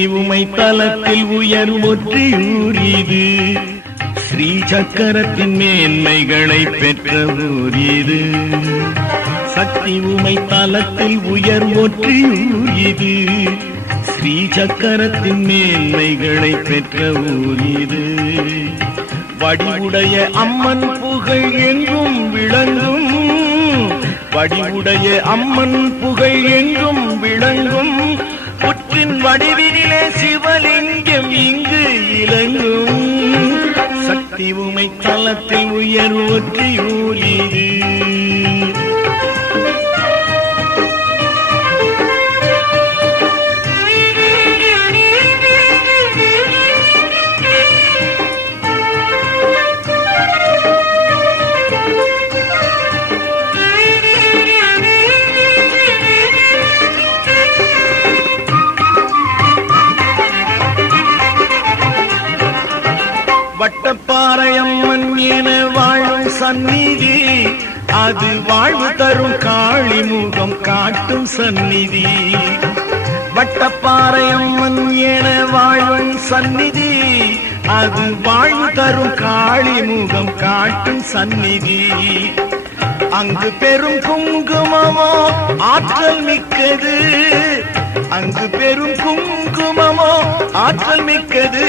சக்தி உமை தலத்தில் உயர் ஒற்றியூர் இது. ஸ்ரீ சக்கரத்தின் மேன்மைகளை பெற்ற ஊர் இது. சக்தி உமை தலத்தில் உயர் ஒற்றியூர் இது. ஸ்ரீ சக்கரத்தின் மேன்மைகளை பெற்ற ஊர் இது. வடிவுடைய அம்மன் புகழ் எங்கும் விளங்கும். வடிவுடைய அம்மன் புகழ் எங்கும் விளங்கும். புற்றின் வடிவினிலே சிவலிங்கம் இங்கு இலங்கும். சக்தி உமை தலத்தில் உயர் ஒற்றியூர் இது. வட்டப்பாறையம்மன் என வாழும் சந்நிதி, அது வாழ்வு தரும் காளி முகம் காட்டும் சந்நிதி. வட்டப்பாறையம்மன் என வாழும் சந்நிதி, அது வாழ்வு தரும் காளி முகம் காட்டும் சந்நிதி. அங்கு பெரும் குங்குமமோ ஆற்றல் மிக்கது. அங்கு பெரும் குங்குமமோ ஆற்றல் மிக்கது.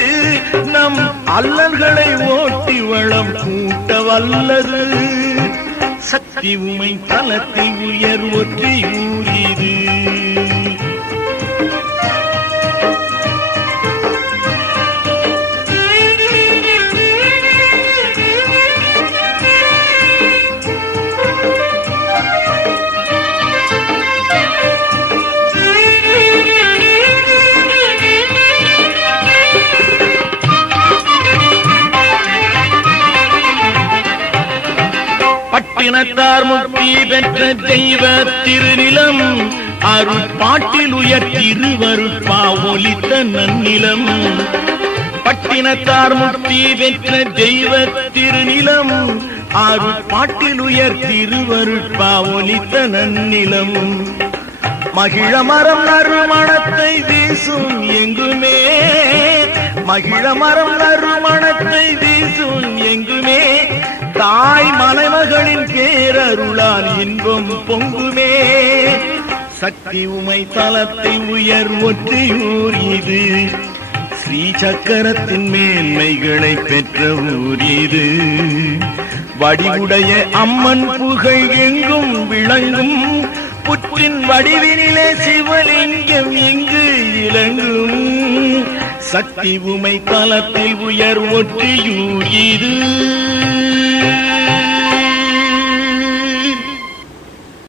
நம் அல்லல்களை ஓட்டி வளம் கூட்ட வல்லது. சக்தி உமை தலத்தில் உயர் ஒற்றியூர் இது. பட்டினத்தார் முக்தி பெற்ற தெய்வ திருநிலம், அருள் பாட்டில் உயர் திருவருட்பா ஒலித்த நன்னிலம். பட்டினத்தார் முக்தி பெற்ற தெய்வ திருநிலம், அருள் பாட்டில் உயர் திருவருட்பா ஒலித்த நன்னிலம். மகிழ மரம் நறுமணத்தை வீசும் எங்குமே. மகிழ மரம் நறுமணத்தை வீசும் எங்குமே. தாய் மலைமகளின் பேரருளால் இன்பம் பொங்குமே. சக்தி உமை தலத்தில் உயர் ஒற்றியூர் இது. ஸ்ரீ சக்கரத்தின் மேன்மைகளை பெற்ற ஊர் இது. வடிவுடைய அம்மன் புகழ் எங்கும் விளங்கும். புற்றின் வடிவினிலே சிவலிங்கம் இங்கு இலங்கும். சக்தி உமை தலத்தில் உயர் ஒற்றியூர் இது.